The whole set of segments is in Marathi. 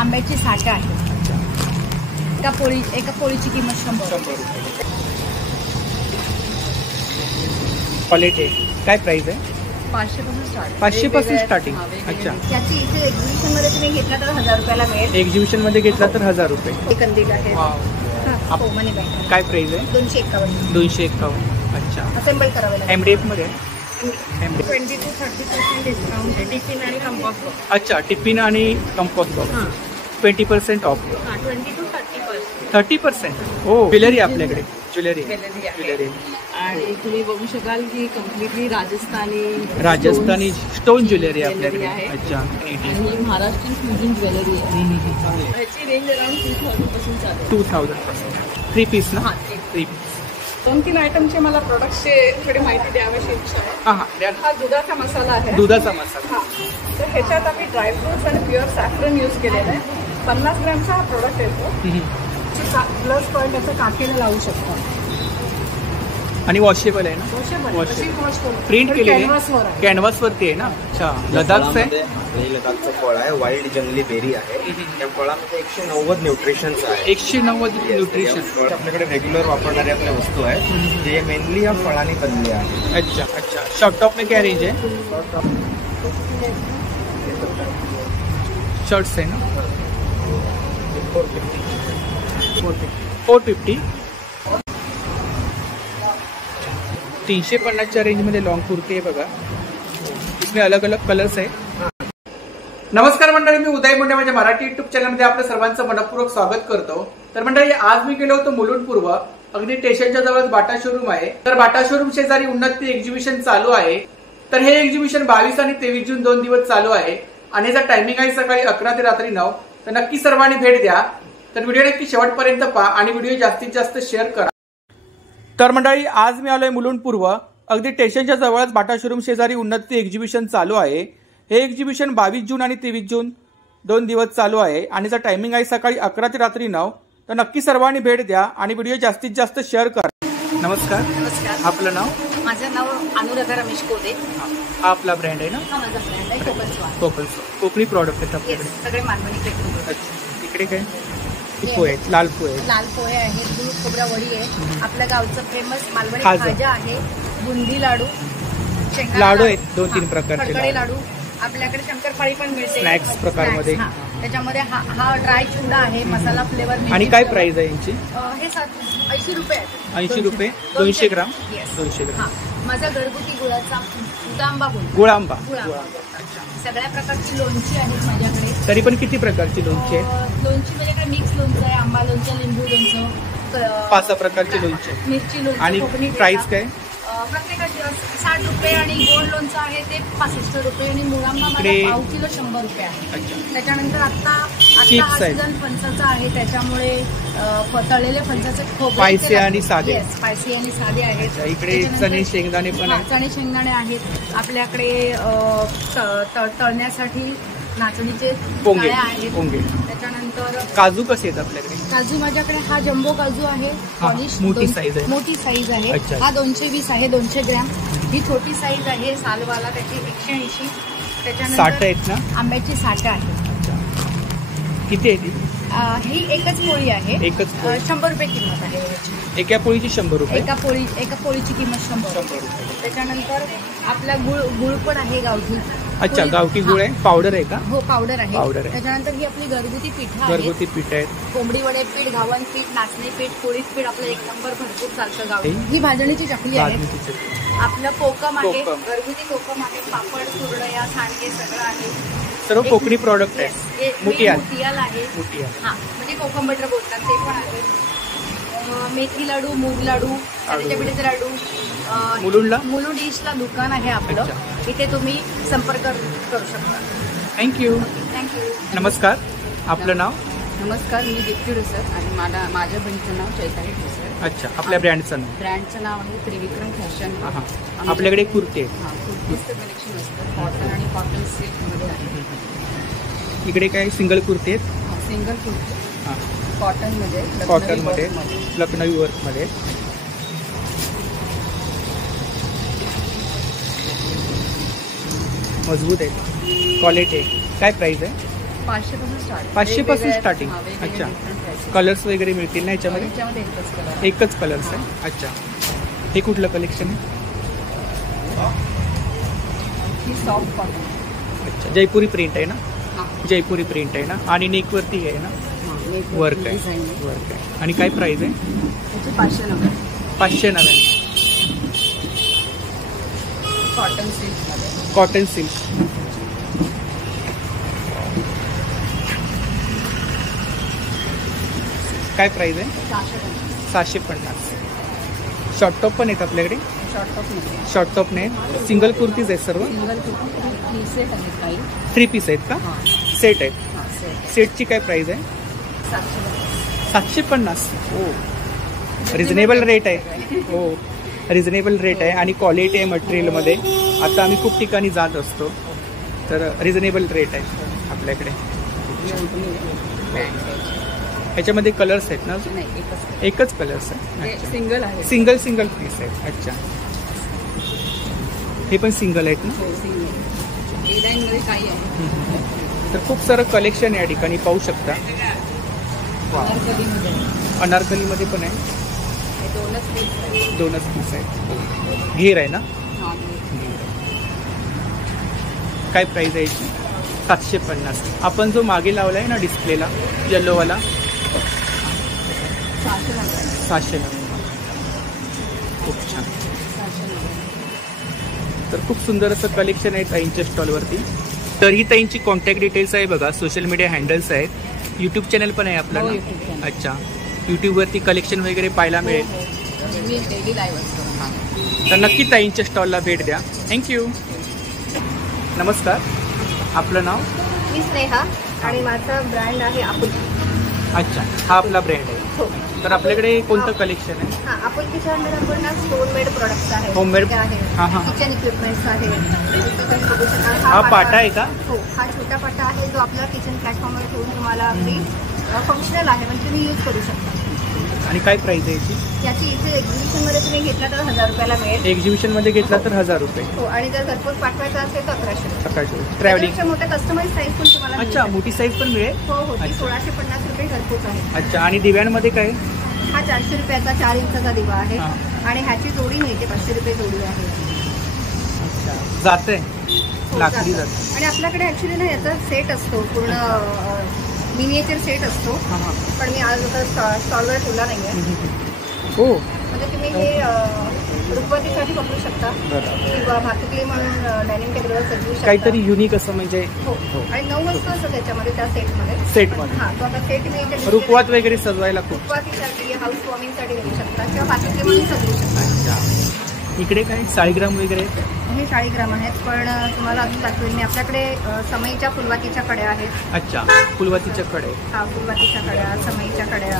आंब्याची साठा आहे. एका पोळीची किंमत 100 रुपये. क्वालिटी काय प्राइस आहे? 500 पासून स्टार्टिंग. अच्छा. त्याची इथे एक्झिबिशन मध्ये तुम्ही घेतला तर 1000 रुपयाला मिळेल. एक्झिबिशन मध्ये घेतला तर 1000 रुपये. हे कंदील आहे. मनी बँक काय प्राइस आहे? 251. 251. अच्छा. असेंबल करावे लागेल. एमडीएफ मध्ये 20 to 30% डिस्काउंट आहे. टिफिन आणि कंपोस्ट बॉक्स. अच्छा. टिफिन आणि कंपोस्ट बॉक्स 20% ऑफ. 20 to 30%. 30%. हो. ज्वेलरी आपल्याकडे. ज्वेलरी आणि तुम्ही बघू शकाल की कम्प्लिटली राजस्थानी स्टोन ज्वेलरी आपल्याकडे. आहे. अच्छा. आणि महाराष्ट्रीयन फ्युजन ज्वेलरी आहे. याची रेंज अराउंड 2000 पासून चालू आहे. 2000 पासून. 3 पीस ना? 3 पीस. 2-3 आयटमचे मला प्रोडक्टचे थोडी माहिती द्यावीशी इच्छा आहे. हां. हा दुधाचा मसाला आहे. दुधाचा मसाला. तर ह्याच्यात आम्ही ड्रायफ्रुट्स आणि प्युअर सॅफ्रन यूज केलेला आहे. 50 ग्रॅमचा हा प्रोडक्ट येतो. प्लस पॉईंट याचं काखेला लावू शकतो. आणि वॉशेबल आहे ना? प्रिंट केलेली कॅनव्हास वरती आहे ना? अच्छा. लडाखचं आहे. लडाखचं फळ आहे. वाईल्ड जंगली बेरी आहे. या फळामध्ये 190 न्यूट्रिशन्स आहे. 190 न्यूट्रिशन. आपल्याकडे रेग्युलर वापरणाऱ्या आपल्या वस्तू आहेत जे मेनली या फळाने बनले आहे. अच्छा. शॉर्ट टॉप में क्या रेंज है? शर्ट्स है ना? 450. 350च्या रेंज मध्ये लॉंग कुर्ती आहे बघा. इसमें अलग अलग कलर्स आहे. नमस्कार मंडळी, मी उदय मुंडे माझ्या मराठी युट्यूब चॅनलमध्ये आपल्या सर्वांचं मनपूर्वक स्वागत करतो. तर मंडळी, आज मी गेलो होतो मुलुंड पूर्व. अगदी स्टेशनच्या जवळ बाटा शोरूम आहे. तर बाटा शोरूम शेजारी उन्नती एक्झिबिशन चालू आहे. तर हे एक्झिबिशन 22 आणि 23 जून 2 दिवस चालू आहे. आणि याचा टायमिंग आहे सकाळी 11 ते रात्री 9. तर नक्की सर्वांनी भेट द्या. तर व्हिडिओ नक्की शेवटपर्यंत पहा आणि व्हिडिओ जास्तीत जास्त शेअर करा. तर मंडळी, आज मी आलोय मुलुंड पूर्व. अगदी स्टेशनच्या जवळच बाटा शोरूम शेजारी उन्नती एक्झिबिशन चालू आहे. हे एक्झिबिशन 22 जून आणि 23 जून 2 दिवस चालू आहे. आणि याचा टायमिंग आहे सकाळी 11 ते रात्री 9. तर नक्की सर्वांनी भेट द्या आणि व्हिडिओ जास्तीत जास्त शेअर करा. नमस्कार. आपलं नाव? माझं नाव अनुराधा रमेश कोदे. हा आपला ब्रँड आहे ना? हा माझा ब्रँड आहे कोकणी प्रॉडक्ट आहेत आपल्याकडे. सगळे मालवणी टेक्निक. अच्छा. इकडे काय पोहे आहेत? लाल पोहे आहेत. दूध खोबरा वडी आहे. आपल्या गावचं फेमस मालवणी खाजा आहे. बुंदी लाडू आहेत. 2-3 प्रकारचे लाडू. आपल्याकडे शंकरपाळी पण मिळते स्नॅक्स प्रकारमध्ये. त्याच्यामध्ये हा ड्राय चुडा आहे. मसाला फ्लेवर. आणि काय प्राइस आहे यांची? हे 80 रुपये आहे. 80 रुपये 200 ग्राम. 200 ग्राम. माझा घरगुती गुळाचा गुळ आंबा. सगळ्या प्रकारची लोणची आहेत माझ्याकडे. तरी पण किती प्रकारची लोणची आहे? लोणची माझ्याकडे मिक्स लोणचं आहे. आंबा लोणचं, लिंबू लोणचं, 5 प्रकारची लोणची. मिरची लोणचं. आणि प्राइस काय? प्रत्येकाची 60 रुपये. आणि गोड लोणचं आहे ते 65 रुपये. आणि मुळांबा पाव किलो 100 रुपये आहे. त्याच्यानंतर आता हा सीझन फणसाचा आहे. त्याच्यामुळे तळलेले फणसाचे खोबरे स्पायसी आणि साधे. स्पायसी आणि साधे आहेत. इकडे चणे शेंगदाणे पण आहेत. चणे शेंगदाणे आहेत. आपल्याकडे तळण्यासाठी नाचणीचे पोंगे आहेत. त्याच्यानंतर काजू कसे आहेत आपल्याकडे? काजू माझ्याकडे हा जम्बो काजू आहे. मोठी साईज आहे. हा 220 आहे. 200 ग्रॅम. ही छोटी साईज आहे सालवाला. त्याची 180. त्याच्यानंतर 60 आहेत ना? आंब्याची साठा आहे. किती आहे ती? ही एकच पोळी आहे. 100 रुपये किंमत आहे. एका पोळीची 100 रुपये. एका पोळीची किंमत 100 रुपये. त्याच्यानंतर आपला गुळ पण आहे गावठी. अच्छा. गावठी गुळ आहे. पावडर आहे का? हो, पावडर आहे. त्याच्यानंतर ही आपली घरगुती पीठ आहे. कोंबडी वडे पीठ, घावन पीठ, नाचणी पीठ, पोळीत पीठ आपलं 1 नंबर भरपूर चालतं गावठी. ही भाजणीची चकली आहे. आपलं कोकम आहे. घरगुती कोकम आहे. पापड, कुरडया, सांडगे सगळं आहे. सर्व कोकणी प्रॉडक्ट आहे. मुठियाल आहे. म्हणजे कोकम बटर बोलतात ते पण आहे. मेथी लाडू, मूग लाडू, कांद्याच्या पिठाचे लाडू. मुलुंड ईस्टला दुकान आहे आपलं. इथे तुम्ही संपर्क करू शकता. थँक्यू. नमस्कार. आपलं नाव? नमस्कार, मी दीप्ती ढोसर. आणि माझ्या बहिणीचं नाव चैताली ढोसर. अच्छा. आपल्या ब्रँडचं नाव आहे त्रिविक्रम फॅशन. आपल्याकडे कुर्ते कुर्तीचं कलेक्शन असतं. कॉटन आणि कॉटन सिल्कमध्ये आहे. इकडे काय सिंगल कुर्ते आहेत? सिंगल कुर्ती कॉटनमध्ये लखनवी वर्कमध्ये. मजबूत आहे. क्वालिटी आहे. काय प्राइस आहे? 500 पासून स्टार्ट. 500 पासून स्टार्टिंग. अच्छा. कलर्स वगैरे मिळतील ना याच्यामध्ये? याच्यामध्ये एकच कलर. एकच कलर्स आहे. अच्छा. हे कुठलं कलेक्शन आहे? ही सॉफ्ट कॉटन. अच्छा. जयपुरी प्रिंट आहे ना? हां. जयपुरी प्रिंट आहे ना? आणि नेकवरती आहे ना? वर्क आहे. वर्क आहे. आणि काय प्राइस आहे? त्याची 590. 590. Cotton silk. Cotton silk. काय प्राइस आहे? 750. शॉर्ट टॉप पण आहेत आपल्याकडे? शॉर्ट टॉप नाही. शॉर्ट टॉप नाही. सिंगल कुर्तीज आहेत सर्व? सिंगल कुर्ती सेट आहेत काही. 3 पीस आहेत का? हां. सेट आहेत. हां, सेट. सेटची काय प्राइस आहे? 750. 750. हो, रिझनेबल रेट आहे. हो, रिझनेबल रेट आहे आणि क्वालिटी आहे मटेरियलमध्ये. आता आम्ही खूप ठिकाणी जात असतो, तर रिझनेबल रेट आहे आपल्याकडे. ह्याच्यामध्ये कलर्स आहेत ना? नाही, एकच. एकच कलर्स आहे. सिंगल आहे. सिंगल सिंगल पीस आहेत. अच्छा. हे पण सिंगल आहेत ना? हो, सिंगल. डिझाईनमध्ये काही आहे. तर खूप सारं कलेक्शन या ठिकाणी पाहू शकता. अनारकलीमध्ये. अनारकलीमध्ये पण आहे. हे दोनच पीस आहेत. दोनच पीस आहेत. घेर आहे ना? हां. काय प्राइस आहे याची? 750. आपण जो मागे लावला आहे ना डिस्प्लेला येलोवाला, 790. खूप छान. तर खूप सुंदर असं कलेक्शन आहे ताईंच्या स्टॉलवरती. तर ही ताईंची कॉन्टॅक्ट डिटेल्स आहे बघा. सोशल मीडिया हँडल्स आहेत. यूट्यूब चॅनल पण आहे आपल्याला? हो, YouTube channel. अच्छा. यूट्यूबवरती कलेक्शन वगैरे पाहायला मिळेल. मी डेली लाईव्ह असतो. तर नक्की ताईंच्या स्टॉलला भेट द्या. थँक्यू. नमस्कार, आपलं नाव? मी स्नेहा आणि माझा ब्रँड आहे आपुलकी. अच्छा, हा आपला ब्रँड आहे. हो. तर आपल्याकडे कोणतं कलेक्शन आहे? हां, आपुलकीच्या अंडर आपण ना स्टोन मेड प्रोडक्ट्स आहेत. Homemade? ते आहे. हां, हां. किचन इक्विपमेंट्स आहेत. हा पाटा आहे का? हो, हा छोटा पाटा आहे जो आपला किचन प्लॅटफॉर्मवर ठेवून तुम्हाला अगदी फंक्शनल आहे, म्हणजे तुम्ही यूज करू शकता. आणि काय प्राइस आहे याची? याची इथे एक्झिबिशनमध्ये तुम्ही घेतला तर 1000 रुपयाला मिळेल. एक्झिबिशन मध्ये घेतला तर 1000 रुपये. हो, आणि जर घरपोच पाठवायचा असेल तर 1100. सकाळची ट्रॅव्हलिंग. त्यापेक्षा मोठ्या कस्टमाइज साईज पण तुम्हाला मिळू अच्छा, शकते. मोठी साईज पण मिळेल? हो हो, ती अच्छा. 1650 रुपये घरपोच आहे. अच्छा. आणि दिव्यांमध्ये काय? हा 400 रुपयाचा 4 इंचाचा दिवा आहे. हां. आणि ह्याची जोडी मिळते 500 रुपये जोडी आहे. अच्छा, जाते हो, लाकडी जातं. जाते. आणि आपल्याकडे ऍक्च्युली ना याचा सेट असतो पूर्ण, मिनिएचर सेट असतो. हां हां. पण मी आज आता स्टॉलवर ठेवला नाहीये. हो. म्हणजे तुम्ही हे रुखवतीसाठी वापरू शकता किंवा भातुकली म्हणून डायनिंग टेबलवर सजवू शकता. काहीतरी युनिक असं म्हणजे. हो. आणि 9 वस्तू असतात त्याच्यामध्ये, त्या सेटमध्ये. सेटमध्ये. हा, तो आता सेट मी रुखवात वगैरे सजवायला खूप. रुखवातीसाठी, हाऊस वॉर्मिंगसाठी घेऊ शकता किंवा भातुकली म्हणून सजवू शकता. अच्छा. इकडे काय शाळीग्राम वगैरे? हे 40 ग्राम आहेत, पण तुम्हाला अजून दाखवेल मी. आपल्याकडे समईच्या फुलवातीच्या कड्या आहेत. अच्छा, फुलवातीच्या कडे. हा, फुलवातीच्या कड्या, समईच्या कड्या.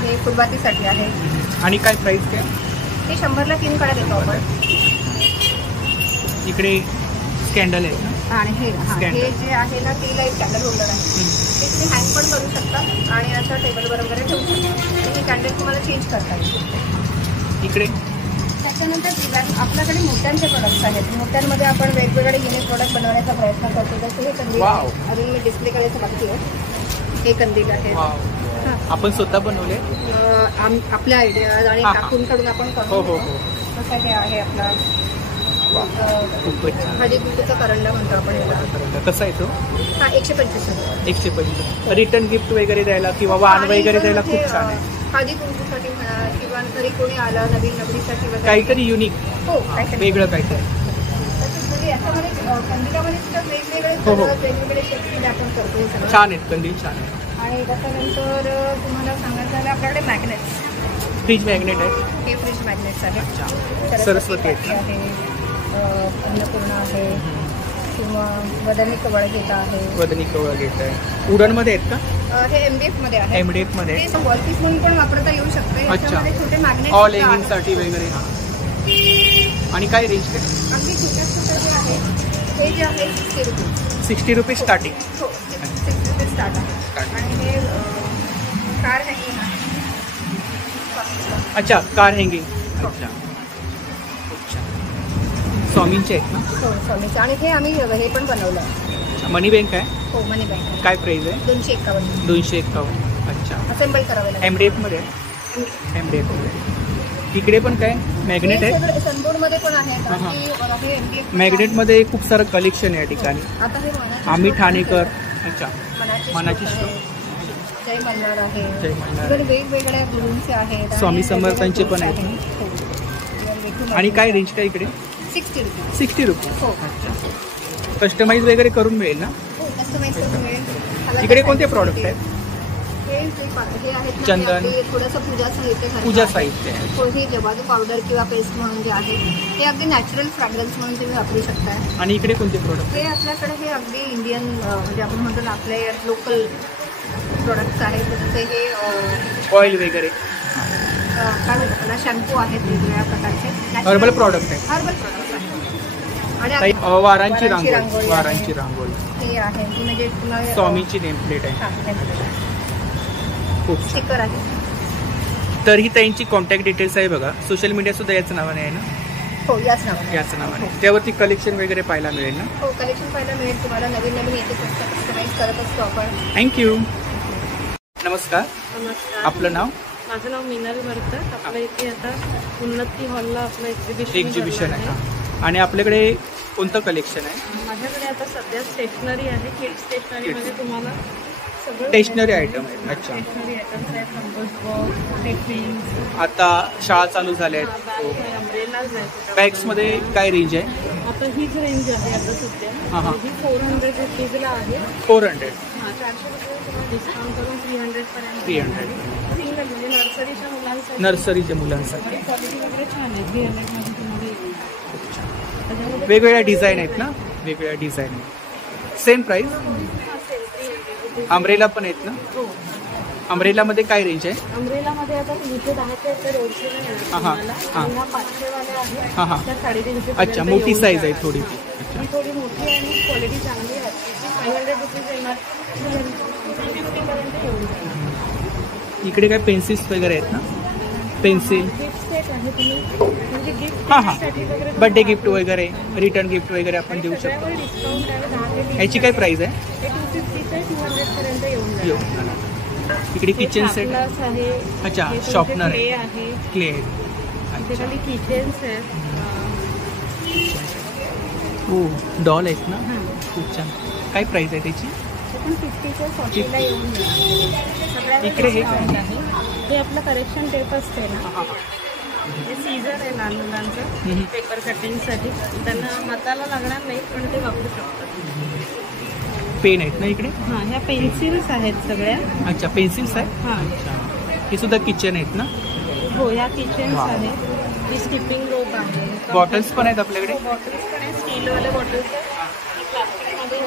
हे फुलवातीसाठी आहे. आणि काय प्राइस काय? हे 100ला 3 कड्या देतो आपण. इकडे स्कॅन्डल आहे ना? आणि हे जे आहे ना, ते लाईट कॅन्डल होल्डर आहे. ते तुम्ही हँग पण करू शकता आणि असं टेबलवर वगैरे ठेवू शकता. हे कॅन्डल तुम्हाला चेंज करता येईल. इकडे त्याच्यानंतर दिव्यात आपल्याकडे मोत्यांचे प्रोडक्ट्स आहेत. मोत्यांमध्ये आपण वेगवेगळे युनिक प्रोडक्ट बनवण्याचा प्रयत्न करतो. जसं हे कंदील वाव. अजून मी डिस्प्ले करायचं बाकी आहे. हे कंदील आहे. आपण स्वतः बनवले? आपल्या आयडिया आणि हा, हा. काकूंकडून आपण हो करून हो घेतो. हो. तसं हे आहे आपला खूपच छान. हळदी कुंकूचा करंडा म्हणतो आपण याला. कसा आहे तो? हा 125 रुपये. 125. रिटर्न गिफ्ट वगैरे द्यायला किंवा वाण वगैरे द्यायला खूप छान आहे. हळदी कुंकूसाठी म्हणा किंवा घरी कोणी आलं नवीन नवरीसाठी वगैरे. काहीतरी युनिक. हो, काहीतरी वेगळं काहीतरी. तसंच म्हणजे याच्यामध्ये कंदिलामध्ये सुद्धा वेगवेगळे हो, हो. कलर, वेगवेगळे शेप्समध्ये आपण करतो हे सगळं. छान आहेत कंदील, छान आहे. आणि त्याच्यानंतर तुम्हाला सांगायचं झालं आपल्याकडे मॅग्नेट्स. फ्रीज मॅग्नेट आहे. हे फ्रीज मॅग्नेट्स आहेत. अच्छा. सरस्वती आहे, अन्नपूर्णा आहे किंवा वदनी कवळ घेता आहे. वदनी कवळ घेत आहे. उडनमध्ये आहेत का? हे MDF मध्ये आहे. MDF मध्ये. ते वॉलपीस म्हणून पण वापरता येऊ शकते. अच्छा. याच्यामध्ये छोटे मॅग्नेट ऑल हँगिंग साठी वगैरे. आणि काय रेंज काय? अगदी छोट्या छोट्या जे आहे हे जे आहे 60 रुपये. 60 रुपये स्टार्टिंग. हो, 60 रुपये स्टार्ट आहे. आणि हे कार हँगिंग आहे. अच्छा, कार हँगिंग. अच्छा, खूप छान. स्वामींचे आहेत ना? हो, स्वामीचं. आणि हे आम्ही हे पण बनवलं आहे. मनी बँक आहे. हो मनी बँक. काय प्राइस आहे? 251. 251. अच्छा. असेंबल करावे लागेल. एमडीएफ मध्ये एमडीएफ मध्ये. इकडे पण काय मॅग्नेट आहे? सनबोर्ड मध्ये पण आहे. मॅग्नेट मध्ये खूप सारं कलेक्शन आहे या ठिकाणी. आता हे आम्ही ठाणेकर. अच्छा. मनाची जय मल्हार आहे. जय मल्हार. वेगवेगळ्या गुरूंचे आहेत. स्वामी समर्थांचे पण आहेत. आणि काय रेंज काय इकडे? 60 रुपीज. हो. अच्छा. कस्टमाइज वगैरे करून मिळेल ना? हो कस्टमाइज करून मिळेल. इकडे कोणते प्रॉडक्ट आहेत? हे आहेत चंदन. थोडंसं पूजा साहित्य आहे. थोडी जवादू पावडर किंवा पेस्ट म्हणून जे आहे ते अगदी नॅचरल फ्रॅग्रन्स म्हणून तुम्ही वापरू शकता. आणि इकडे कोणते प्रोडक्ट? हे आपल्याकडे हे अगदी इंडियन म्हणजे आपण म्हणतो ना आपले लोकल प्रोडक्ट्स आहेत. जसे हे ऑइल वगैरे काय म्हणतात त्याला शॅम्पू आहेत वेगवेगळ्या प्रकारचे हर्बल प्रॉडक्ट आहे. हर्बल प्रोडक्ट्स आहेत. आणि वारांची रांगोळी. वारांची रांगोळी हे आहे ती म्हणजे तुम्हाला स्वामीची नेमप्लेट आहे. खूप छान. स्टिकर आहे. तर ही त्यांची कॉन्टॅक्ट डिटेल्स आहे बघा. सोशल मीडिया सुद्धा याच नावाने आहे ना? हो याच नावाने. याच नावाने. त्यावरती कलेक्शन वगैरे पाहायला मिळेल ना? हो कलेक्शन पाहायला मिळेल तुम्हाला. नवीन नवीन येतच असतं. कस्टमाइज करत असतो आपण. थँक्यू. नमस्कार. नमस्कार. आपलं नाव? माझं नाव मिनल भरतात. आपल्या इथे आता उन्नती हॉलला आपलं एक्झिबिशन आहे. आणि आपल्याकडे कोणतं कलेक्शन आहे? माझ्याकडे आता सध्या स्टेशनरी आहे. किड स्टेशनरी मध्ये तुम्हाला सगळं स्टेशनरी आयटम आहे. अच्छा. स्टेशनरी आयटम्स आहेत. Compose box, tiffin. आता शाळा चालू झाल्या आहेत. अम्ब्रेलाज आहेत. बॅग्स मध्ये काय रेंज आहे? आता हीच रेंज आहे आता सध्या. हां. ही 400 रुपीजला आहे. 400. हां 400 रुपये तुम्हाला डिस्काउंट करून 300 पर्यंत. 300. सिंगल म्हणजे नर्सरीच्या मुलांसाठी. नर्सरीच्या मुलांसाठी. क्वालिटी वगैरे छान आहे. 300 मध्ये तुम्हाला येईल. त्याच्यामध्ये वेगवेगळ्या डिझाईन आहेत ना? वेगवेगळ्या डिझाईन. Same price? अम्ब्रेला पण आहेत ना? हो. अम्ब्रेला मध्ये काय रेंज आहे? अम्ब्रेला मध्ये आता 310 ते 150 हां, हां. हां. 500 वाले आहेत. हां हां. त्या 350. अच्छा. मोठी साईज आहे थोडी. अच्छा. ही थोडी मोठी आणि क्वालिटी चांगली आहे. 500 रुपीज येणार. 350 पर्यंत येऊन जाईल. इकडे काय पेन्सिल्स वगैरे आहेत ना? पेन्सिल. गिफ्ट सेट आहे. तुम्ही म्हणजे गिफ्ट हां हां. साठी वगैरे बर्थडे गिफ्ट वगैरे, रिटर्न गिफ्ट वगैरे आपण देऊ शकतो. सगळ्यावर डिस्काउंट आहे. 10 ते 20. याची काय प्राइस आहे? हे 250 ते 200 पर्यंत येऊन जाईल. इकडे किचन सेट आहे. अच्छा. हे तुमचे शॉर्पनर clay आहे. आहे. क्ले. इथे खाली किचन्स आहेत. हो. डॉल आहेत ना? हां. खूप छान. काय प्राइस आहे त्याची? ते पण 50 ते 40 ला येऊन जाईल. सगळ्यावर इकडे हे काय? discount आहे. हे आपलं करेक्शन टेप असते ना. हे सीझर आहे लहान मुलांचं पेपर कटिंगसाठी. त्यांना हाताला लागणार नाही पण ते वापरू शकतात. पेन आहेत ना इकडे? हां ह्या पेन्सिल्स आहेत सगळ्या. अच्छा. पेन्सिल्स आहेत. हां. हे सुद्धा किचन आहेत ना? हो ह्या किचन्स आहेत. ही स्टिपिंग रोप आहे. बॉटल्स पण आहेत आपल्याकडे? बॉटल्स पण आहेत. स्टीलवाले बॉटल्स आहेत. प्लास्टिकमध्ये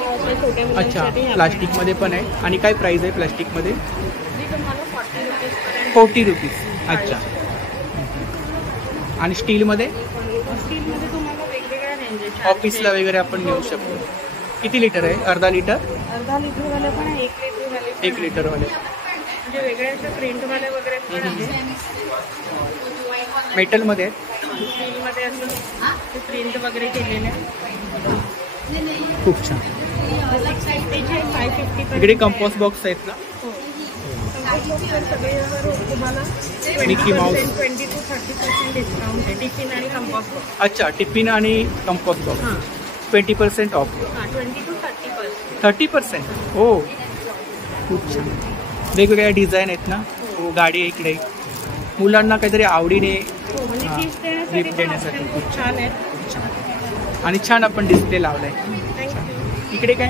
छोट्या अच्छा. मुलांसाठी प्लास्टिक मध्ये पण आहे. आणि काय प्राइस आहे प्लास्टिक मध्ये? ती तुम्हाला 40 रुपीज पर्यंत. 40 रुपीज. अच्छा. आणि स्टील मध्ये? स्टीलमध्ये तुम्हाला वेगवेगळ्या रेंज आहेत. ऑफिसला वगैरे आपण नेऊ शकतो. किती लिटर आहे? अर्धा लिटर? अर्धा लिटरवाले पण आहे. 1 लिटरवाले 1 लिटरवाले. म्हणजे वेगळ्या अशा प्रिंटवाले वगैरे पण आहे. मेटलमध्ये आहेत. स्टीलमध्ये असं ते प्रिंट वगैरे केलेले आहे. खूप छान. 650 550 इकडे कंपोस्ट बॉक्स आहेत ना? हो. सगळ्यावर तुम्हाला मिकी माऊस. 20 to 30% डिस्काउंट आहे. टिफिन आणि कंपोस्ट बॉक्स. अच्छा. टिफिन आणि कंपोस्ट बॉक्स. हां 20% ऑफ. हां 20 to 30%. 30%. हो. खूप छान. वेगवेगळ्या डिझाईन आहेत ना? हो. गाडी इकडे. मुलांना काहीतरी आवडीने हो म्हणजे गिफ्ट देण्यासाठी खूप छान आहेत. खूप छान. आणि छान आपण डिस्प्ले लावलाय. थँक्यू. इकडे काय?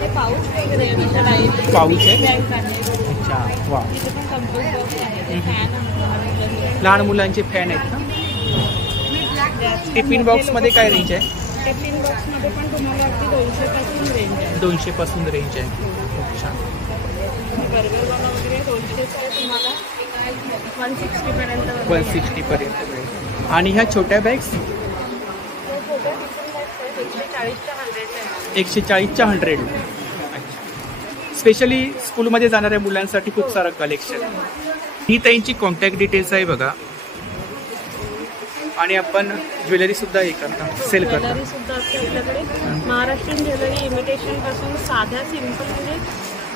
ते पाऊच वगैरे आहे. पाऊच आहे. बॅग्स आहेत. अच्छा. वा. तिथे पण कंपोस्ट बॉक्स आहे. फॅन. लहान मुलांचे फॅन आहेत ना? टिफिन बॉक्समध्ये काय रेंज आहे? टिफिन बॉक्समध्ये पण तुम्हाला अगदी 200 पासून रेंज आहे. 200 पासून रेंज आहे. खूप छान. बर्गरवाला वगैरे 200 आहे तुम्हाला 160 पर्यंत. 160 पर्यंत मिळेल. आणि ह्या छोट्या बॅग्स? 140च्या 100. स्पेशली स्कूलमध्ये जाणाऱ्या मुलांसाठी खूप सारं कलेक्शन. ही त्यांची कॉन्टॅक्ट डिटेल्स आहे बघा. आणि आपण ज्वेलरी सुद्धा हे करता, सेल करता. ज्वेलरी सुद्धा असते आपल्याकडे. महाराष्ट्रीयन ज्वेलरी इमिटेशन पासून साध्या सिंपल म्हणजे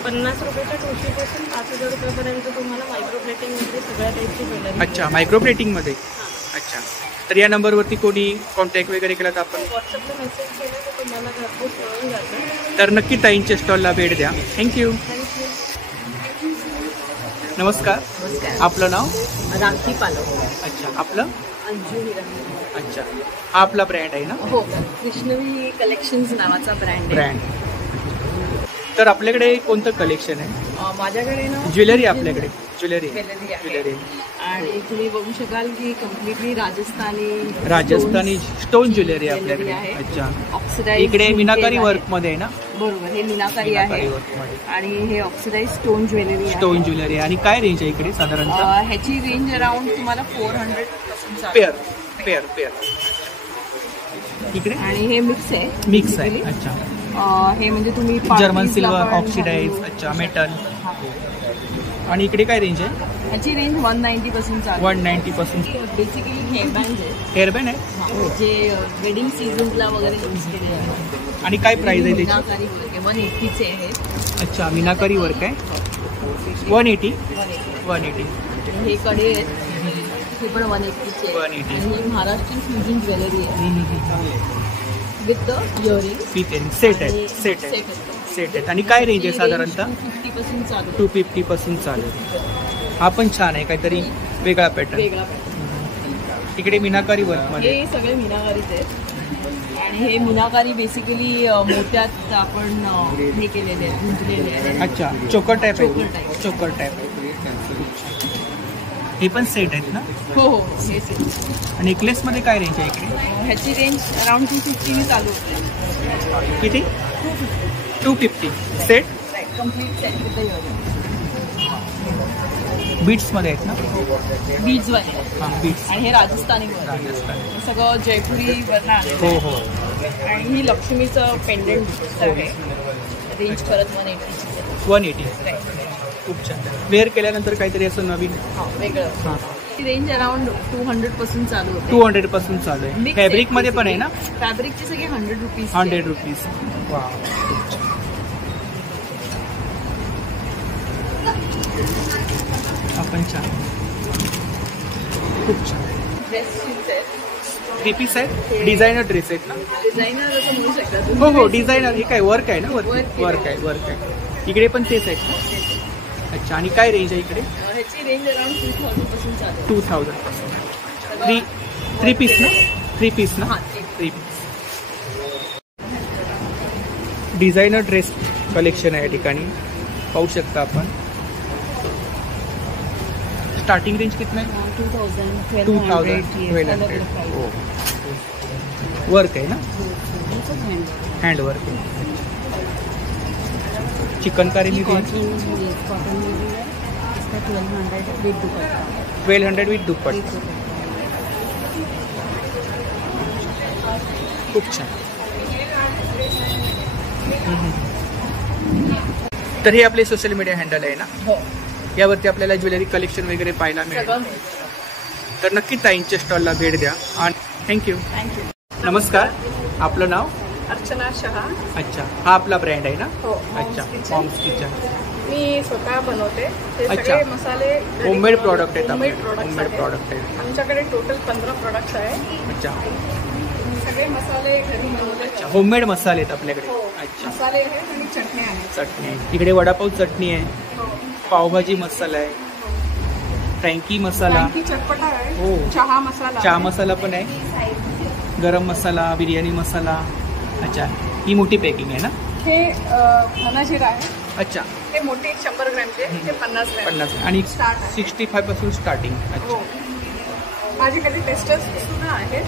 50 रुपयाच्या ठोशीपासून 5,000 रुपयापर्यंत तुम्हाला मायक्रोप्लेटिंग मध्ये सगळ्या टाईपची ज्वेलरी. अच्छा, मायक्रोप्लेटिंग मध्ये. अच्छा, तर या नंबरवरती कोणी कॉन्टॅक्ट वगैरे केला तर आपण व्हॉट्सअपला मेसेज केला तर तुम्हाला घरपोच मिळून जातं. तर नक्की ताईंच्या स्टॉलला भेट द्या. थँक्यू. नमस्कार. आपलं नाव? राखी पालव. अच्छा, आपलं? अंजू हिरा. अच्छा, हा आपला ब्रँड आहे ना? हो, कृष्णवी कलेक्शन्स नावाचा ब्रँड. तर आपल्याकडे कोणतं कलेक्शन आहे? माझ्याकडे ना ज्वेलरी, आपल्याकडे ज्वेलरी आहे. आणि तुम्ही बघू शकाल की कम्प्लिटली राजस्थानी स्टोन ज्वेलरी आपल्याकडे. आहे. अच्छा, ऑक्सिडाइज इकडे मीनाकारी वर्क मध्ये आहे ना? बरोबर, हे मीनाकारी आहे. आणि हे ऑक्सिडाइज स्टोन ज्वेलरी आहे. Stone jewellery. आणि काय रेंज आहे इकडे साधारणतः? ह्याची रेंज अराउंड तुम्हाला 400 पासून पेअर इकडे. आणि हे मिक्स आहे. अच्छा, हे म्हणजे तुम्ही जर्मन सिल्वर ऑक्सिडाइज. अच्छा, मेटल. आणि इकडे काय रेंज आहे? ह्याची रेंज 190 पासून चालू. 190 पासून. बेसिकली हेअरबँड आहे जे वेडिंग सीझनला वगैरे यूज केले आहे. आणि काय प्राइस आहे त्याची? मीनाकारी वर्क आहे, 180 आहे. अच्छा, मीनाकारी वर्क आहे. 180. हे कडे आहेत, हे पण 180 आहे. 180. आणि ही महाराष्ट्रीयन फ्युजन ज्वेलरी आहे विथ द इयरिंग. सेट आहेत. आणि काय रेंज आहे साधारणतः? 250 पासून चालू. 250 पासून चालू. हा पण छान आहे, काहीतरी वेगळा पॅटर्न. इकडे मीनाकारी वर्क मध्ये. हे सगळे मीनाकारीच आहेत. आणि हे मीनाकारी बेसिकली मोत्यात आपण हे केलेले आहेत, गुंजलेले आहेत. अच्छा, चोकर टाईप आहे. चोकर टाईप. हे पण सेट आहेत ना? हो, हे सेट. आणि नेकलेस मध्ये काय रेंज आहे इकडे? ह्याची रेंज अराउंड 250 चालू होते. किती? 250 set. Complete set with earring. Beads मध्ये आहेत ना? बीड्सवाले. हां, बीट्स. आणि हे राजस्थानी हे सगळं जयपुरी वर्ण आहे. हो. आणि ही लक्ष्मीचं पेंडंट आहे. रेंज परत 180. खूप छान. वेअर केल्यानंतर काहीतरी असं नवीन वेगळं. हां. रेंज अराउंड 200 पासून चालू होते. 200 पासून चालू आहे. फॅब्रिक मध्ये पण आहे ना? फॅब्रिकची सगळी 100 रुपीज. 100 रुपीज. वा, आपण छान. खूप छान. ड्रेस सूट्स आहेत. 3 पीस आहेत. डिझायनर ड्रेस आहेत ना? डिझायनर असं म्हणू शकता. हो, डिझायनर. हे काय वर्क आहे ना? वर्क आहे. इकडे पण तेच आहेत ना? अच्छा, आणि काय रेंज आहे इकडे? ह्याची रेंज अराउंड 2000 पासून चालू. 2000 पासून. 3 पीस ना? 3 पीस ना? 3 पीस. डिझायनर ड्रेस कलेक्शन आहे या ठिकाणी, पाहू शकता आपण. स्टार्टिंग रेंज कितना है? 2000, 1200. वर्क आहे ना? हँड वर्क आहे. चिकनकारी में कॉटन में भी है. इसका 1200 विद दुपट्टा. 1200 विथ दुपट्टा. खूप छान. तर हे आपले सोशल मीडिया हँडल आहे ना? हो. यावरती आपल्याला ज्वेलरी कलेक्शन वगैरे पाहायला मिळेल. तर नक्की ताईंच्या स्टॉलला भेट द्या. आणि थँक्यू. नमस्कार. आपलं नाव? अर्चना शहा. अच्छा, हा आपला ब्रँड आहे ना? हो. अच्छा, मॉम्स किचन. मी स्वतः बनवते. हे अच्छा. सगळे मसाले होममेड प्रॉडक्ट आहेत. होममेड होममेड प्रॉडक्ट आहेत. आमच्याकडे टोटल 15 प्रोडक्ट्स आहेत. अच्छा, सगळे मसाले घरी बनवले. होममेड मसाले आहेत आपल्याकडे. हो. अच्छा, मसाले आहेत आणि चटणी आहे. चटणी आहे. इकडे वडापाव चटणी आहे. हो. पावभाजी मसाला आहे. फ्रँकी मसाला. फ्रँकी चटपटा आहे. हो. चहा मसाला. चहा मसाला पण आहे. गरम मसाला, बिर्याणी मसाला. अच्छा, ही मोठी पॅकिंग आहे ना? हे धना जिरा आहे. अच्छा, हे मोठे 100 ग्रॅमचे. हे 50 ग्रॅम. 50 आणि Start आहे. 65 पासून स्टार्टिंग. हो. अच्छा, माझ्याकडे टेस्टर्स सुद्धा आहेत.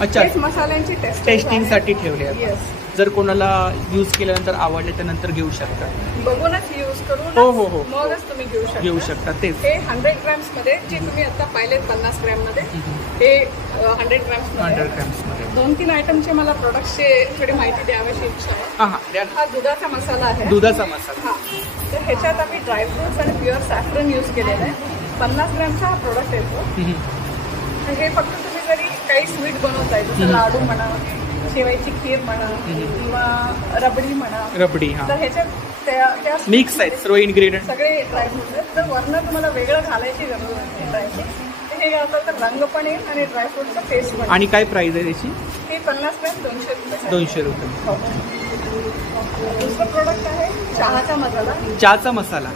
अच्छा, तेच मसाल्यांची टेस्टिंगसाठी ठेवले आहेत. येस. जर कोणाला यूज केल्यानंतर आवडले तर नंतर घेऊ शकता. बघूनच यूज करून हो, हो, हो. मगच तुम्ही घेऊ शकता. तेच. हे 100 ग्रॅम्स मध्ये जे तुम्ही आता पाहिलेत 50 ग्रॅम मध्ये, हे 100 ग्रॅम्स 100 ग्रॅम्स मध्ये. 2-3 आयटमचे मला प्रोडक्टचे थोडी माहिती द्यावीशी इच्छा आहे. हां, द्या ना. हा दुधाचा मसाला आहे. दुधाचा मसाला. हा, तर ह्याच्यात आम्ही ड्रायफ्रुट्स आणि प्युअर सॅफ्रन यूज केलेलं आहे. 50 ग्रॅमचा हा प्रोडक्ट येतो. तर हे फक्त तुम्ही जरी काही स्वीट बनवता आहे जसं लाडू म्हणा, शेवायची खीर म्हणा किंवा रबडी म्हणा. रबडी हा. तर ह्याच्यात त्या मिक्स आहेत सर्व इन्ग्रेडियंट. सगळे ड्रायफ्रुट्स आहेत. तर वरनं तुम्हाला वेगळं घालायची गरज नाही ड्रायफ्रुट्स. हे घालतात तर रंग पण येईल आणि ड्रायफ्रुटचा टेस्ट पण. आणि काय प्राइस आहे त्याची? हे 50 ग्रॅम 200 रुपये. 200 रुपये. दुसरं प्रोडक्ट आहे चहाचा मसाला. चहाचा मसाला.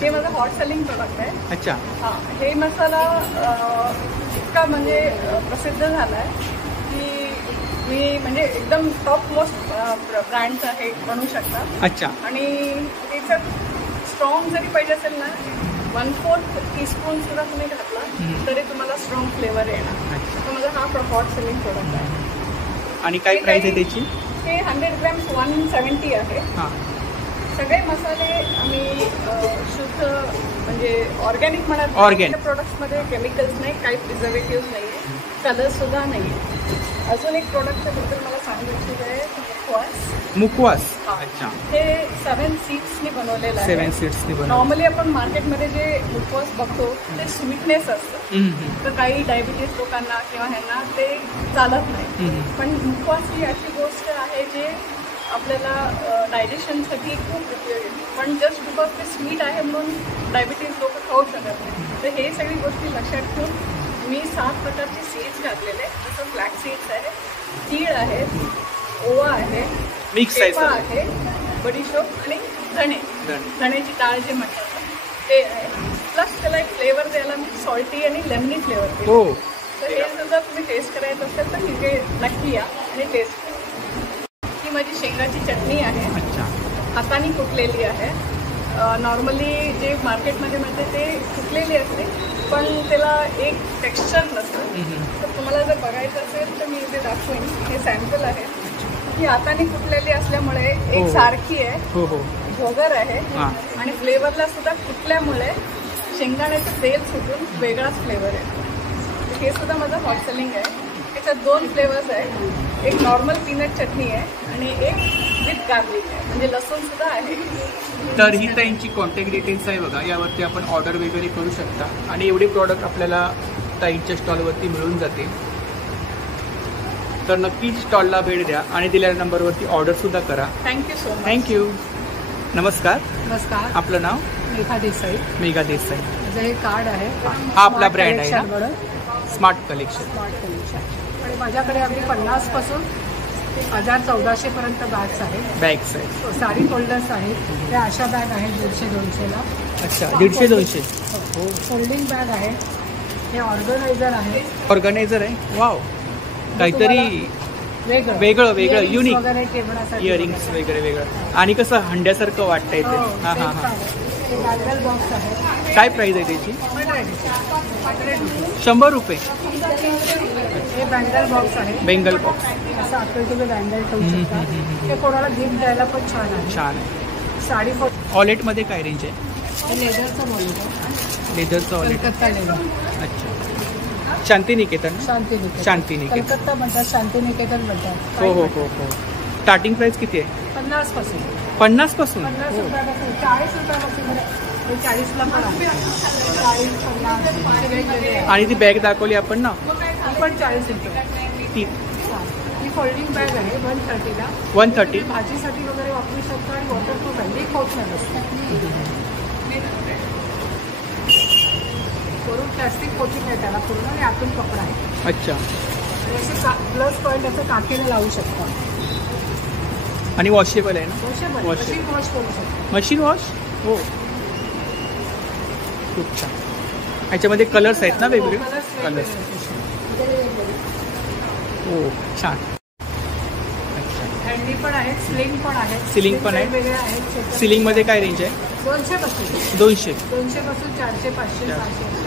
हे माझं हॉट सेलिंग प्रोडक्ट आहे. अच्छा. हा, हे मसाला इतका म्हणजे प्रसिद्ध झाला आहे की मी म्हणजे एकदम टॉप मोस्ट ब्रँडचा हे बनवू शकता. अच्छा. आणि त्याच्यात स्ट्रॉंग जरी पाहिजे असेल ना 1/4 टीस्पून सुद्धा तुम्ही घातला तरी तुम्हाला स्ट्रॉंग फ्लेवर येणार. तर माझा हा हॉट सेलिंग प्रोडक्ट आहे. आणि काय प्राइस आहे त्याची? हे 100 ग्रॅम्स 170 आहे. हां. सगळे मसाले आम्ही शुद्ध म्हणजे ऑर्गॅनिक म्हणत. ऑर्गॅनिक प्रोडक्ट्समध्ये केमिकल्स नाही, काही प्रिझर्वेटिव्ह नाही आहे, कलर सुद्धा नाही आहे. अजून एक प्रोडक्टबद्दल मला सांगू इच्छित आहे मुखवास. मुखवास. अच्छा. हे 7 सीड्सनी बनवलेलं आहे. 7 सीड्सनी बनवलेलं. नॉर्मली आपण मार्केटमध्ये जे मुखवास बघतो ते स्वीटनेस असतं. तर काही डायबिटीज लोकांना किंवा ह्यांना ते चालत नाही. पण मुखवास ही अशी गोष्ट आहे जे आपल्याला डायजेशनसाठी खूप उपयोगी आहे. पण जस्ट बिकॉज ते स्वीट आहे म्हणून डायबिटीज लोक खाऊ शकत नाही. तर हे सगळी गोष्टी लक्षात ठेवून मी 7 प्रकारचे सीड्स घातलेले. जसं फ्लॅक्स सीड्स आहे, तीळ आहे, ओवा आहे, मिक्स आहे, बडीशोप आणि धणे. धण्याची डाळ जे म्हणतात ते आहे. प्लस त्याला एक फ्लेवर द्यायला मी सॉल्टी आणि लेमनी फ्लेवर दिला. हो. तर हे सुद्धा तुम्ही टेस्ट करायचं असेल तर तिथे नक्की या आणि टेस्ट करा. ही माझी शेंगाची चटणी आहे. अच्छा. हाताने कुटलेली आहे. नॉर्मली जे मार्केटमध्ये मिळते ते कुटलेली असते पण त्याला एक टेक्स्चर नसतं. तर तुम्हाला जर बघायचं असेल तर मी इथे दाखवेन. हे सॅम्पल आहे. ही हाताने कुटलेली असल्यामुळे एक सारखी आहे. हो हो. भोगर आहे आणि फ्लेवरला सुद्धा कुटल्यामुळे शेंगदाण्याचं तेल सुटून वेगळाच फ्लेवर आहे. हे सुद्धा माझं हॉट सेलिंग आहे. त्याच्यात 2 फ्लेवर्स आहेत. एक नॉर्मल पीनट चटणी आहे आणि एक विथ गार्लिक आहे, म्हणजे लसूण सुद्धा आहे. तर ही ताईंची कॉन्टॅक्ट डिटेल्स आहे बघा. यावरती आपण ऑर्डर वगैरे करू शकता आणि एवढे प्रॉडक्ट आपल्याला ताईंच्या स्टॉलवरती मिळून जाते. तर नक्कीच स्टॉलला भेट द्या आणि दिलेल्या नंबरवरती ऑर्डर सुद्धा करा. Thank you so much. थँक्यू. नमस्कार. नमस्कार. आपलं नाव? मेघा देसाई. मेघा देसाई. माझं हे कार्ड आहे. हा आपला ब्रँड आहे ना, स्मार्ट कलेक्शन. Smart collection. आणि माझ्याकडे अगदी 50 पासून 1000-1400 पर्यंत बॅग्स आहेत. बॅग्स आहेत. साडी फोल्डर्स आहेत. त्या अशा बॅग आहेत 150-200ला. अच्छा. 150-200. हो. फोल्डिंग बॅग आहे. हे ऑर्गनायझर आहे. ऑर्गनायझर आहे. वाव. काहीतरी वेगळं युनिक वगैरे ठेवण्यासाठी. इयरिंग्स वगैरे वेगळं आणि कसं हंड्यासारखं वाटतंय ते. हां हां हां. बँगल बॉक्स आहे. काय प्राइस आहे त्याची? 100 रुपये. हे बँगल बॉक्स आहे. बेंगल बॉक्स. असं आपलं तुम्ही बँगल ठेवू शकता. ते कोणाला गिफ्ट द्यायला पण छान आहे. छान आहे. साडी वॉलेटमध्ये काय रेंज आहे? हे लेदरचं वॉलेट आहे. लेदरचं वॉलेट. कलकत्ता लेदर. अच्छा. शांतिनिकेतन. शांतिनिकेतन. कलकत्ता म्हणतात, शांतिनिकेतन म्हणतात. हो हो हो हो. स्टार्टिंग प्राइस किती आहे? 50 पासून. 50 पासून. 50 रुपयापासून 40 रुपयापासून. 40ला पण आहे. 40, 50 वेगवेगळे आहे. आणि ती बॅग दाखवली आपण ना, ती पण 40 रुपये. ती ही फोल्डिंग बॅग आहे 130ला. 130. भाजीसाठी वगैरे वापरू शकतो आणि वॉटरप्रूफ आहे. लीक होत नाही. वरून प्लास्टिक कोटिंग आहे त्याला पूर्ण आणि आतून कपडा आहे. अच्छा. आणि असे प्लस पॉईंट असं काखेला लावू शकता. आणि वॉशेबल आहे ना? वॉशेबल. मशीन वॉश करू शकतो. Machine wash. हो. खूप छान. याच्यामध्ये कलर्स आहेत ना वेगवेगळे? कलर्स. हो छान. हँडी पण आहे. स्लिंग पण आहे. सिलिंग पण आहे. वेगळे आहेत. सिलिंग मध्ये काय रेंज आहे? 200 पासून. 200. 200 पासून 400, 500, 600.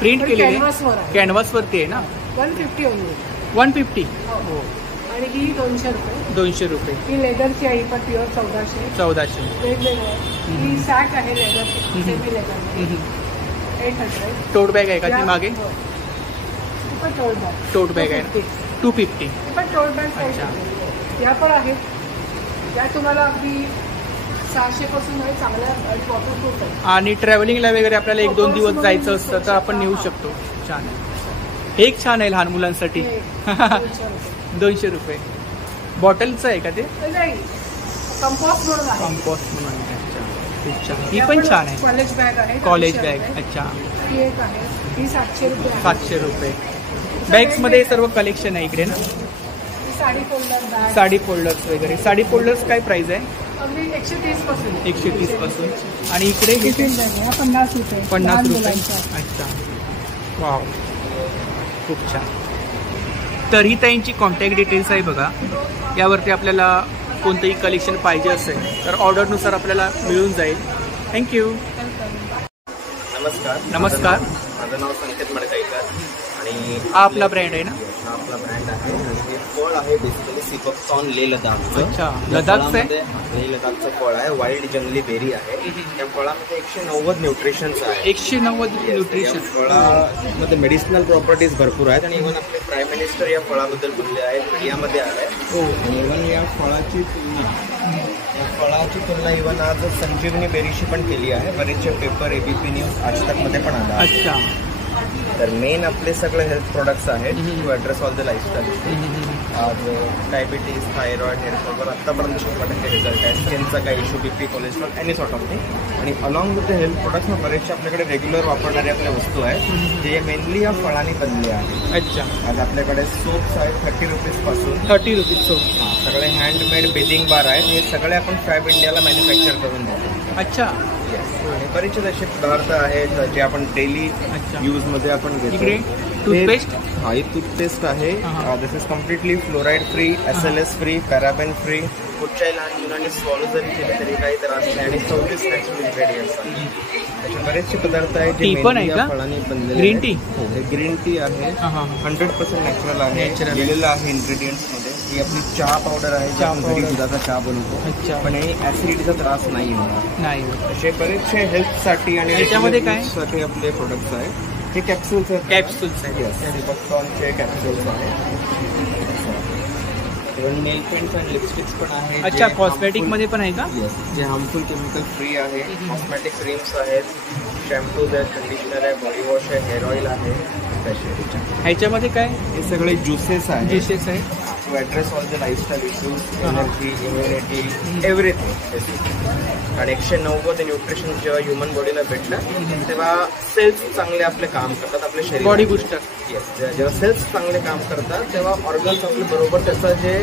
प्रिंट केलेली कॅनव्हासवर आहे. कॅनव्हास वरती आहे ना? 150 ओनली. 150. हो. आणि ही 200 रुपये. 200 रुपये. ही लेदरची आहे. पण प्युअर 1400. 1400. वेगवेगळे. ही सॅक आहे लेदरची. Semi leather. 800. टोट बॅग आहे का ती मागे? हो. ती पण टोट बॅग. टोट बॅग आहे. 250. ती पण टोट बॅग. अच्छा. या पण आहेत. या तुम्हाला अगदी 600 पासून आहे. चांगल्या वॉटरप्रूफ आहे. आणि ट्रॅव्हलिंगला वगैरे आपल्याला 1-2 दिवस जायचं असतं तर आपण नेऊ शकतो. छान. एक छान आहे लहान मुलांसाठी. 200 रुपये. बॉटलचं आहे का ते? कंपोस्ट म्हणून आहे. कंपोस्ट म्हणून. अच्छा, खूप छान. ही पण छान आहे. कॉलेज बॅग आहे. College bag. अच्छा, ही एक आहे. ही 700 रुपये आहे. 700 रुपये. बॅग्स मध्ये सर्व कलेक्शन आहे इकडे ना. Sari folder bag. Sari folders वगैरे. साडी फोल्डर्स काय प्राइस आहे? अगदी 130 पासून. 130 पासून. आणि इकडे टिफिन बॅग आहे 50 रुपये. 50 लहान रुपये. मुलांच्या. अच्छा, वाव, खूप छान. तर ही त्यांची कॉन्टॅक्ट डिटेल्स आहे बघा. यावरती आपल्याला कोणतंही कलेक्शन पाहिजे असेल तर ऑर्डरनुसार आपल्याला मिळून जाईल. थँक्यू. नमस्कार. नमस्कार. माझं नाव संकेत मडकाईकर आणि हा आपला ब्रँड आहे ना? हा आपला ब्रँड आहे आणि हे फळ आहे बेसिकली सिपकॉर्न ले लडाखचं. अच्छा, लडाखचं आहे? ले लडाखचं फळ आहे. वाईल्ड जंगली बेरी आहे. या फळामध्ये 190 न्यूट्रिशन्स आहेत. 190 न्यूट्रिशन. फळामध्ये मेडिसिनल प्रॉपर्टीज भरपूर आहेत आणि इव्हन आपले प्राईम मिनिस्टर या फळाबद्दल बोलले आहेत, मीडियामध्ये आले. आणि इव्हन या फळाची तुलना इव्हन आज संजीवनी बेरीशी पण केली आहे. बरेचसे पेपर एबीपी न्यूज आज तक मध्ये पण आला. अच्छा, तर मेन आपले सगळे हेल्थ प्रोडक्ट्स आहेत to address all the lifestyle. आज डायबिटीज, थायरॉइड, हेअरफॉलवर आत्तापर्यंत 100% रिझल्ट आहे. स्किनचा काही issue, BP, cholesterol, any sort of thing. आणि along with the health products बरेचसे आपल्याकडे रेग्युलर वापरणारे आपल्या वस्तू आहेत जे मेनली या फळांनी बनले आहेत. अच्छा. आज आपल्याकडे सोप्स आहेत 30 रुपीजपासून. 30 रुपीज सोप. सगळे हँडमेड बेदिंग बार आहेत. हे सगळे आपण फॅब इंडियाला मॅन्युफॅक्चर करून देतो. अच्छा. आणि बरेचसे असे पदार्थ आहेत जे आपण डेली अच्छा. यूजमध्ये आपण इकडे घेतो. टूथपेस्ट. हा, ही टूथपेस्ट आहे. This is completely fluoride free, SLS free, paraben free. कुठच्याही लहान मुलांनी सॉल्व जरी केले तरी काही त्रास नाही आणि 24 नॅचरल इन्ग्रेडियंट्स आहेत. त्याचे बरेचसे पदार्थ आहेत जे टी पण आहे का? फळांनी बनलेले. Green tea. हो, हे ग्रीन टी आहे. 100% नॅचरल आहे. दिलेलं आहे इंग्रेडियंट्समध्ये. ही आपली चहा पावडर आहे. चहा घरी पावडर. दुधाचा चहा बनवतो. अच्छा. पण हे ऍसिडिटीचा त्रास नाही होणार. नाही. असे बरेचसे हेल्थसाठी आणि याच्यामध्ये काय? साठी आपले प्रोडक्ट्स आहेत. हे कॅप्सूल्स आहेत. कॅप्सूल्स आहे. सिपकॉर्नचे कॅप्सूल्स आहेत. इव्हन नेल पेंट्स आणि लिपस्टिक्स पण आहेत. अच्छा, कॉस्मेटिक मध्ये पण आहे का? जे हार्मफुल केमिकल फ्री आहे. कॉस्मेटिक क्रीम्स आहेत, शॅम्पूज आहेत, कंडिशनर आहे, बॉडी वॉश आहे, हेअर ऑइल आहे. ह्याच्यामध्ये काय? हे सगळे ज्युसेस आहेत. डिशेस आहे. To address all the lifestyle issues, energy, immunity, everything. आणि 190 न्यूट्रिशन जेव्हा ह्युमन बॉडीला भेटलं तेव्हा सेल्स चांगले आपले काम करतात. आपले शरीर बॉडी बुस्टर. जेव्हा सेल्स चांगले काम करतात तेव्हा ऑर्गन्स आपले बरोबर त्याचं जे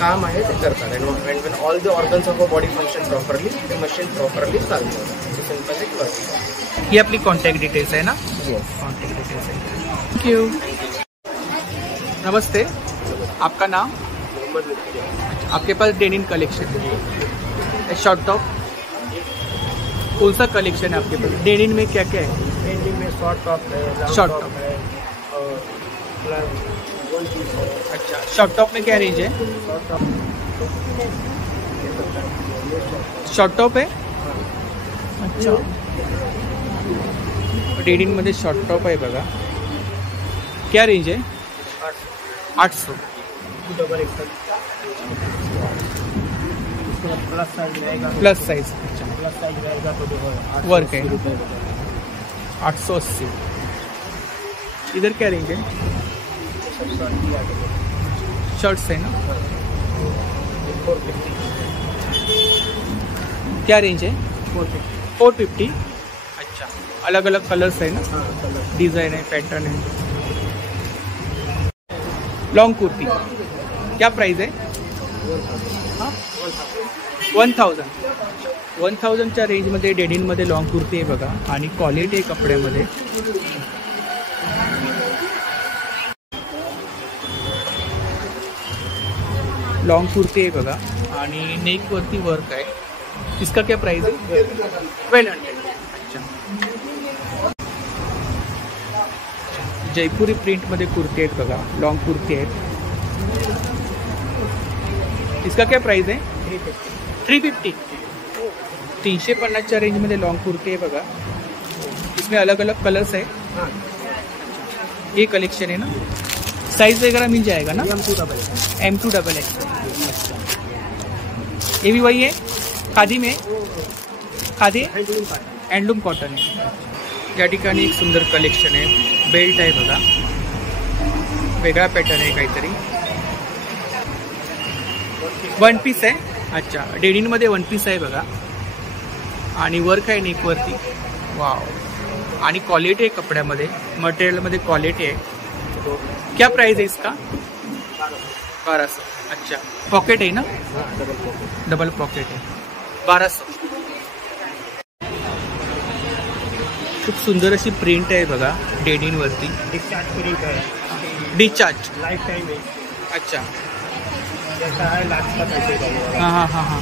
काम आहे ते करतात. And when all the organs of a body function properly ते मशीन प्रॉपरली चालतं. सिंपल एक वर्क. ही आपली कॉन्टॅक्ट डिटेल्स आहे ना? कॉन्टॅक्ट डिटेल्स आहे. Thank you. नमस्ते, आपका नाम? आपके पास डेनिम कलेक्शन है, शॉर्ट टॉप, कौन सा कलेक्शन है आपके पास? डेनिम में क्या क्या है? डेनिम में शॉर्ट टॉप है, शॉर्ट टॉप है और अच्छा. शॉर्ट टॉप में क्या रेंज है? शॉर्ट टॉप है. अच्छा, डेनिम मध्ये शॉर्ट टॉप आहे बघा. क्या रेंज है? 800. डबल एक्सल प्लस साइज रहेगा. Plus size. प्लस साइज रहेगा तो देखो वर्क है. 880 880. इधर क्या रेंज है? शर्ट्स है ना? 450. क्या रेंज है? 450. 450. अच्छा, अलग अलग कलर्स है ना? हाँ कलर. डिजाइन है, पैटर्न है. लॉन्ग कुर्ती क्या प्राइस है? 1000. 1000च्या रेंजमध्ये डेनिममध्ये लॉंग कुर्ती आहे बघा. आणि क्वालिटी आहे कपड्यामध्ये. लॉन्ग कुर्ती आहे बघा आणि नेकवरती वर्क आहे. इसका क्या प्राइस है? 1200. अच्छा, जयपुरी प्रिंटमध्ये कुर्ती आहेत बघा. लॉन्ग कुर्ती आहेत. इसका क्या प्राइस है? 350. 350च्या रेंजमध्ये लॉन्ग कुर्ती आहे बघा. इसमें अलग अलग कलर्स है. ये कलेक्शन है ना? साइज वगैरह मिल जाएगा ना? M2XX. ये भी वही है, खादी में. खादी हँडलूम कॉटन आहे. या ठिकाणी एक सुंदर कलेक्शन आहे. बेल्ट आहे बघा. वेगळा पॅटर्न आहे काहीतरी. वन पीस आहे. अच्छा, डेनिनमध्ये वन पीस आहे बघा. आणि वर्क आहे नेक वरती. वाव. आणि क्वालिटी आहे कपड्यामध्ये, मटेरियलमध्ये क्वालिटी आहे. क्या प्राइस है इसका? 1200. अच्छा, पॉकेट आहे ना? डबल पॉकेट आहे. 1200. खूप सुंदर अशी प्रिंट आहे बघा डेनिन वरती. डिस्चार्ज प्रिंट है, डिस्चार्ज. लाइफ टाइम है. अच्छा. जैसा है लास्ट का पैसे लगेगा. हाँ हाँ हाँ हाँ.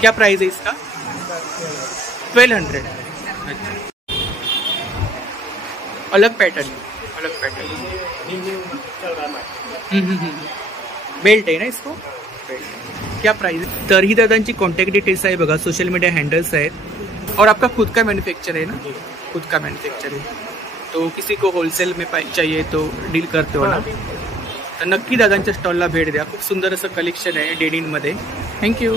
क्या प्राइस है इसका? 1200. अच्छा, अलग पैटर्न. अलग पैटर्न. चल रहा है. बेल्ट आहे ना इसको? बेल्ट. क्या प्राइस है? तर ही दादांची कॉन्टॅक्ट डिटेल्स आहे बघा, सोशल मीडिया हँडल्स आहेत. और आपका खुद का मैन्युफैक्चर है ना? खुद का मैन्युफैक्चर है. तो किसी को होलसेल में चाहिए तो डील करते हो ना? तर नक्की दादांच्या स्टॉलला भेट द्या. खूप सुंदर असं कलेक्शन आहे डेनिनमध्ये. थँक्यू.